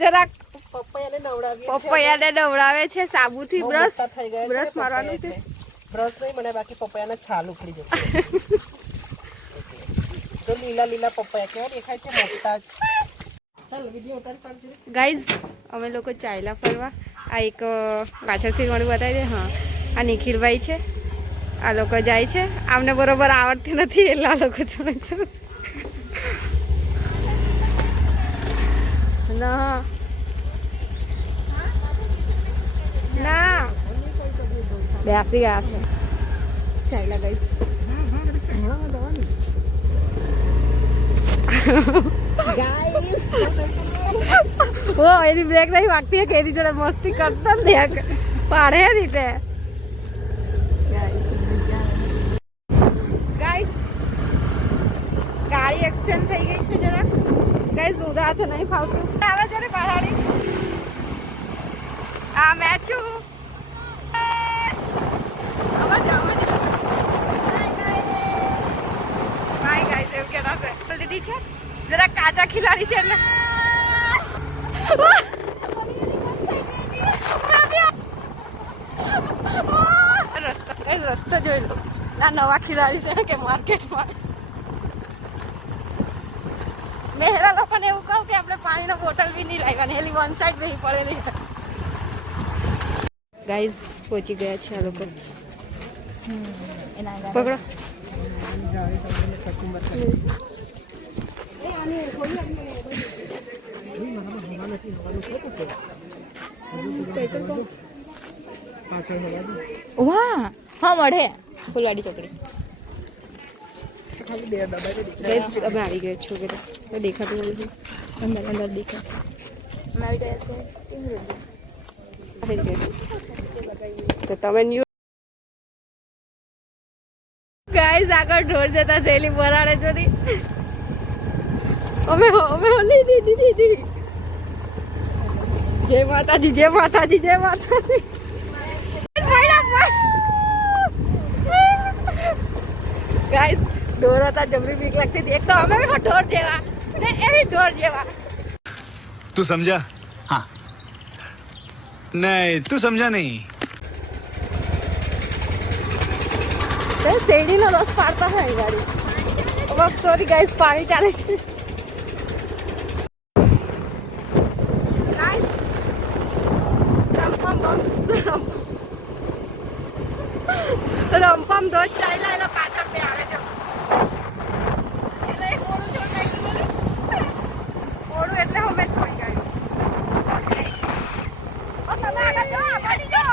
જરાક પપૈયાને નવડાવે છે સાબુથી બ્રશ મારવાનું છે. બ્રશ નહીં મને બાકી પપૈયાના છાલ ઉખડી જશે. તો લીલા લીલા પપૈયા કેવા દેખાય છે મોટા જ. ચાલ વિડિયો ઉતાર પાડજો. ગાઈઝ અમે લોકો ચાલ્યા ફરવા. આ એક પાછળથી ઘણું બતાવી દે. હા આ નિખિલભાઈ છે. આ લોકો જાય છે. આમને બરોબર આવડતી નથી એટલે આ લોકો ચડે છે. ના ના બેસી ગયા છે. ચાલ્યા ગાઈઝ. ઓ એની બ્રેક નહીં વાગતી કે એની જોડે મસ્તી કરતા ને પાડે રીતે. ગાઈસ ગાડી એક્સચેન્જ થઈ ગઈ છે જરા. ગાઈસ ઉધા તો નહીં ફાવતું. આવે છે ને પહાડી. આ મેં છું. બાય ગાઈસ એમ કેતા છે. તો લીધી છે જરા કાચા ખિલાડી છે એટલે રસ્તો જોઈ લો. આ નવા ખિલાડી છે કે માર્કેટમાં. મહેરા લોકોને એવું કહું કે આપણે પાણીનો બોટલ બી નહીં લાવવાની. એલી વન સાઈડ બેહી પડેલી છે. ગાઈઝ પહોંચી ગયા છે આ લોકો. પકડો. વાહ હા મળે ફૂલવાડી ચોકડી. ગાઈઝ અમે આવી ગયા છો કે દેખાતું નથી. અંદર અંદર દેખાય. અમે આવી ગયા છે. તો તમે ન્યુ ગાઈઝ આગળ ઢોર જતા થયેલી બરાડે જોડી. અમે હોલી દીદી. જય માતાજી જય માતાજી જય માતાજી. ગાઈસ ઢોર હતા જબરી બીક લાગતી હતી. એક તો અમે ઢોર જેવા ને એવી ઢોર જેવા. તું સમજા? हाँ नहीं તું સમજા નહીં. શેરડીનો રસ પાડતા છે એ ગાડી. સોરી ગાઈસ પાણી ચાલે છે. રમફમ ધોજ ચાલ્યા એટલે પાછળ બે આવે છે. એટલે એક મોડું છોડ નાખ્યું. મોડું એટલે અમે છોડી ગયું. તમે આગળ જો આગળ જો.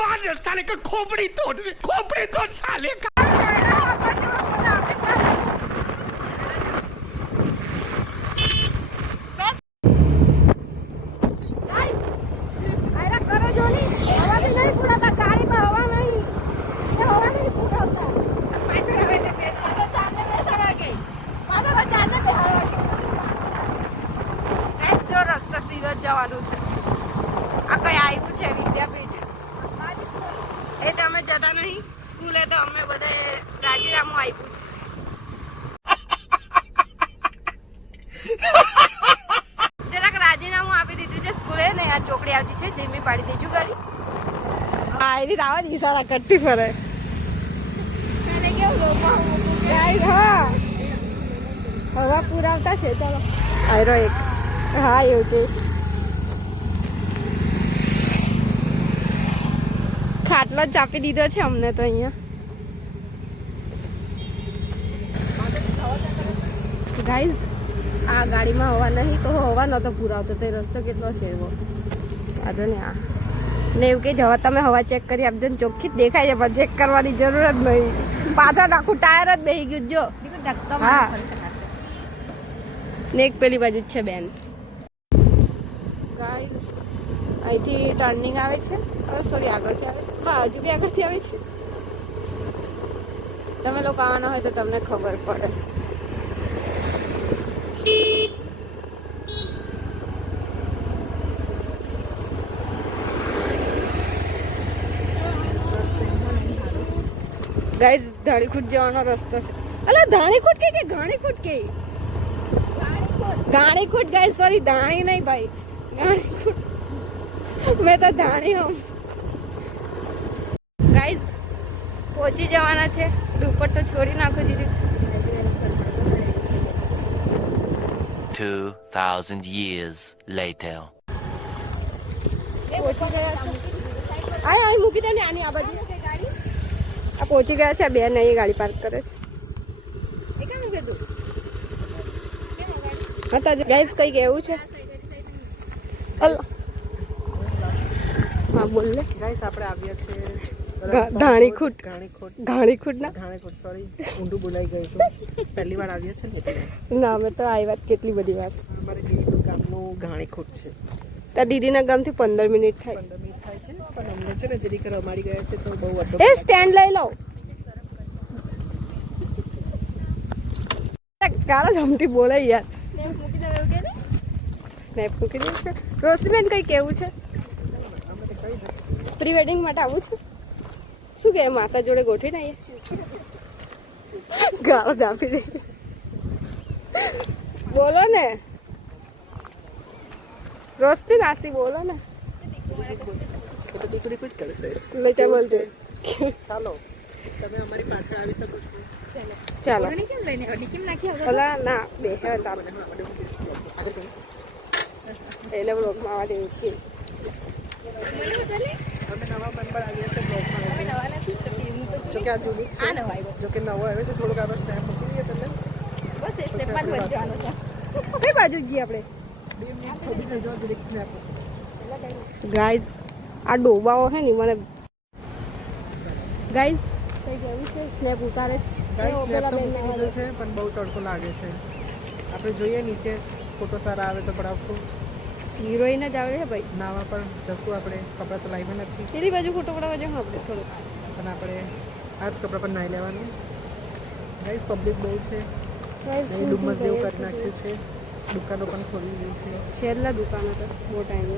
मार साले का खोपड़ी तोड़ साले का. જવાનું છે. આ કઈ આવ્યું છે વિદ્યાપીઠ. એ તો અમે જતા નહીં સ્કૂલે. તો અમે બધે રાજીનામું આપ્યું છે. જરાક રાજીનામું આપી દીધું છે સ્કૂલે ને. આ ચોકડી આવતી છે ધીમી પાડી દેજો ગાડી. હા એની આવા જ ઈશારા કરતી ફરે. હા હવા પુરાવતા છે. ચાલો આયરો એક. હા એવું છે. ખાટલો જ ચાપી દીધો છે અમને તો અહીંયા. ગાઈઝ આ ગાડીમાં હવા નહીં તો હવા નહોતો પુરાવતો. તે રસ્તો કેટલો છે એવો વાંધો ને. આ ને એવું કે હવા તમે હવા ચેક કરી આપજો ને ચોખ્ખી જ દેખાય છે. પણ ચેક કરવાની જરૂર જ નહીં. પાછળ આખું ટાયર જ બેસી ગયું જો. હા ને એક પેલી બાજુ જ છે બેન. ગાઈઝ અહીંથી ટર્નિંગ આવે છે. સોરી આગળથી આવે છે. હા હજુ બી આગળથી આવે છે. તમે લોકો આવવાના હોય તો તમને ખબર પડે. ગાઈઝ ધાણીખૂટ જવાનો રસ્તો છે. અલા ધાણીખૂટ કે ઘાણીખૂટ કે? ધાણીખૂટ. ગાણીખૂટ ગાઈસ, સોરી ધાણી નહીં ભાઈ, ગાણીખૂટ. મેં તો ધાણી હું ગાઈસ. પહોંચી જવાના છે. દુપટ્ટો છોડી નાખો દીદી. 2,000 years later. પહોંચી ગયા છે. અહીં મૂકી દે ને આની આ બાજુ. આ પહોંચી ગયા છે. આ બેન અહીં ગાડી પાર્ક કરે છે. હા તો ગાઈસ કંઈક એવું છે. હા બોલ લે. ગાઈસ આપણે આવ્યા છે ગાણીખૂટ. ગાણીખૂટ ગાણીખૂટ ના ગાણીખૂટ, સોરી ઊંધું બોલાઈ ગયું હતું. પહેલી વાર આવ્યા છે ને એટલે. ના મેં તો આવી વાત કેટલી બધી વાત. અમારે દીદીનું ગામનું ગાણીખૂટ છે. તાર દીદીના ગામથી 15 મિનિટ થાય. 15 મિનિટ થાય છે પણ અમને છે ને જરીક રમાડી ગયા છે તો બહુ અડધો. એ સ્ટેન્ડ લઈ લો. કાળા ધમતી બોલે યાર. સ્નેપ મૂકી દે છે. રોશનબેન કઈ કેવું છે? પ્રી વેડિંગ માટે આવું છું. શું કે માતા જોડે ગોઠવી ને ગાળો દાપી દે. બોલો ને રોસ્તી માસી, બોલો ને. તો દીકરી જ કરશે. લે ચા બોલતે. ચાલો તમે અમારી પાછળ આવી શકો છો. ચાલો. કેમ લઈને અડી કેમ નાખી ઓલા ના બે હે તાપ એને બ્લોગમાં આવવા દેવું છે. અમે નવા મેમ્બર આવ્યા છે બ્લોગમાં. નવા નથી જો કે આ જૂની છે. આ નવો આવ્યો જો કે નવો આવ્યો છે થોડુંક આપણે સ્ટેપ મૂકી દઈએ તમને. બસ એ સ્ટેપમાં જ વધવાનો છે કઈ બાજુ જઈએ આપણે? 2 મિનિટ થોડી જજો જરીક સ્નેપ. ગાઈઝ આ ડોબાઓ હે ને મને ગાઈઝ કઈ કેવું છે સ્નેપ ઉતારે છે. ગાઈસ સ્નેપ પેલા તો બેન મૂકી દીધો છે પણ બહુ તડકો લાગે છે. આપણે જોઈએ નીચે ફોટો સારા આવે તો પડાવશું. હિરોઈન જ આવે છે ભાઈ. નાવા પણ જશું આપણે. કપડાં તો લાવ્યા નથી એની બાજુ ફોટો પડાવવા જાઉં આપણે થોડું. પણ આપણે આ જ કપડાં પર નાહી લેવાનું. ગાઈસ પબ્લિક બહુ છે. અહીં ડુમ્મસ જેવું કરી નાખ્યું છે. દુકાનો પણ ખોલી ગઈ છે. છેલ્લા દુકાનો તો બહુ ટાઈમ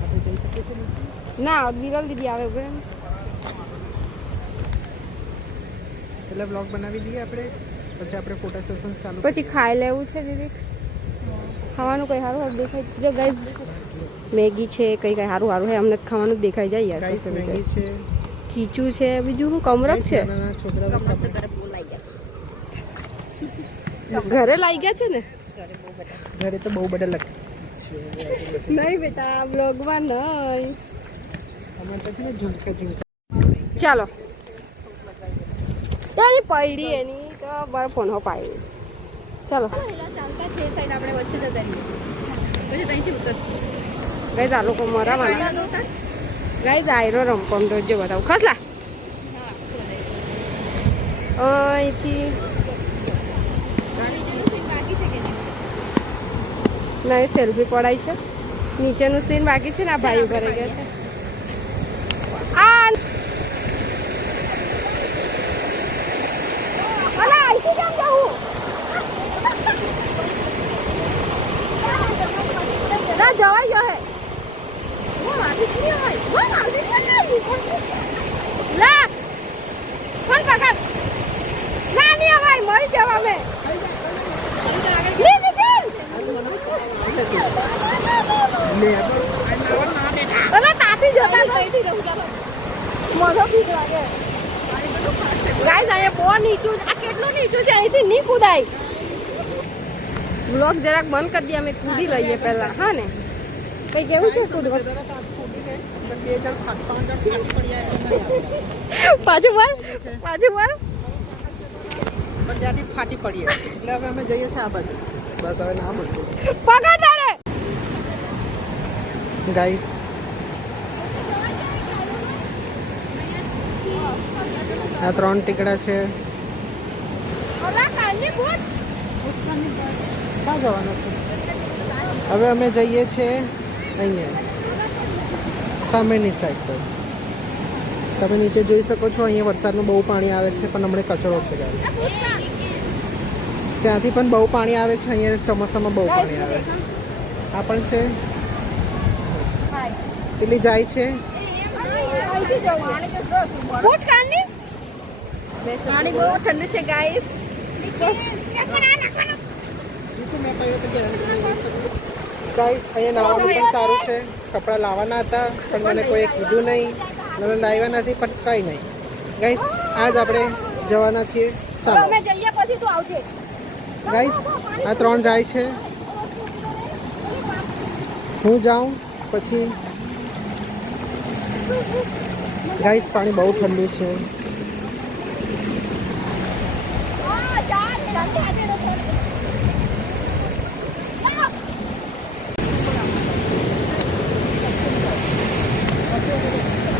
આપણે જઈ શકીએ છીએ નીચે. ના વિરલ દીદી આવે ઉભે એટલે બ્લોગ બનાવી દઈએ આપણે. પછી આપણે ફોટો સેશન ચાલુ પછી ખાઈ લેવું છે દીદી. ખાવાનું કઈ સારું દેખાય જો ગાઈઝ મેગી છે કઈ કઈ સારું સારું છે. અમને ખાવાનું જ દેખાઈ જાય યાર. ગાઈસ મેગી છે. ખીચું છે બીજું શું કમરક છે. નાના છોકરાઓ ઘરે બોલાઈ ગયા છે ઘરે લાવી ગયા છે ને. ઘરે તો બહુ બધા લગ છે. નહીં બેટા બ્લોગમાં નહીં. અમે તો છે ને ઝુમકા ચાલો તારી પૈડી એની તો મારો ફોન પાડી. ચાલો પહેલા ચાલતા છે એ સાઈડ આપણે વચ્ચે જતા રહીએ પછી ત્યાંથી ઉતરશું ગઈ આ લોકો મરા મારા ગઈ આયરો રમપમ તો જો બતાવું ખસલા અહીંથી ના સેલ્ફી પડાય છે. નીચેનું સીન બાકી છે ને આ ભાઈ ઉભા રહી ગયા છે. આ અલા અહીંથી કેમ જાઉં? ના જવાઈ ગયો હે. લા ફોન પકડ. ના નહીં અવાય મરી જવા મેં. અલા તાતી જતા મોઢો બીક લાગે. ગાઈસ અહીંયા બહુ નીચું. આ કેટલું નીચું છે અહીંથી નહીં કૂદાય. બ્લોગ જરાક બંધ કરી દઈએ અમે કૂદી લઈએ પહેલા. હા ને કઈ કેવું છે કૂદવા? પાછું બોલ પાછું બોલ. પણ ત્યાંથી ફાટી પડીએ એટલે હવે અમે જઈએ છીએ આ બાજુ. બસ હવે ના મળતું. પકડ તારે. ગાઈસ આ 3 ટીકડા છે. ઓલા કાલની બૂટ ક્યાં જવાનું છે? હવે અમે જઈએ છીએ અહીંયા સામેની સાઈડ પર. તમે નીચે જોઈ શકો છો અહીંયા વરસાદનું બહુ પાણી આવે છે પણ હમણાં કચરો છે ગાઈસ. ત્યાંથી પણ બહુ પાણી આવે છે. અહીંયા ચોમાસામાં બહુ પાણી આવે. આ પણ છે. પેલી જાય છે. બૂટ કાઢની. પાણી બહુ ઠંડુ છે ગાઈસ. ગાઈસ અહીંયા નાવાનું પણ સારું છે. કપડાં લાવવાના હતા પણ મને કોઈએ કીધું નહીં, મને લાવ્યા નથી, પણ કંઈ નહીં. ગાઈસ આજ આપણે જવાના છીએ. ચાલો અમે જઈએ પછી તું આવજે. ગાઈસ આ 3 જાય છે, હું જાઉં પછી. ગાઈસ પાણી બહુ ઠંડુ છે.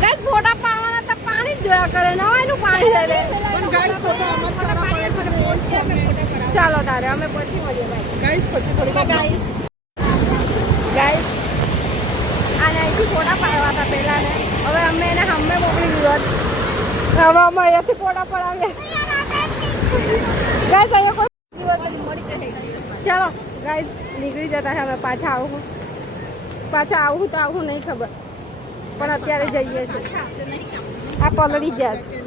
ગાઈસ ફોટા પાડવાના તો પાણી જ જોયા કરે, નવાયનું પાણી લઈ લે. ચાલો તારે અમે પછી મળીએ ભાઈ. ગાઈસ પછી થોડી ગાઈસ આને અહીંથી ફોટા પાડવા હતા પહેલા ને, હવે અમે એને સામે મોકલી દીધો. હવે અમે અહીંયાથી ફોટા પડાવીએ. ગાઈસ અહીંયા કોઈ દિવસ મળી જશે. ચાલો ગાઈસ નીકળી જતા છે. અમે પાછા આવું તો આવું નહીં ખબર, પણ અત્યારે જઈએ છીએ. આ પલળી ગયા છે.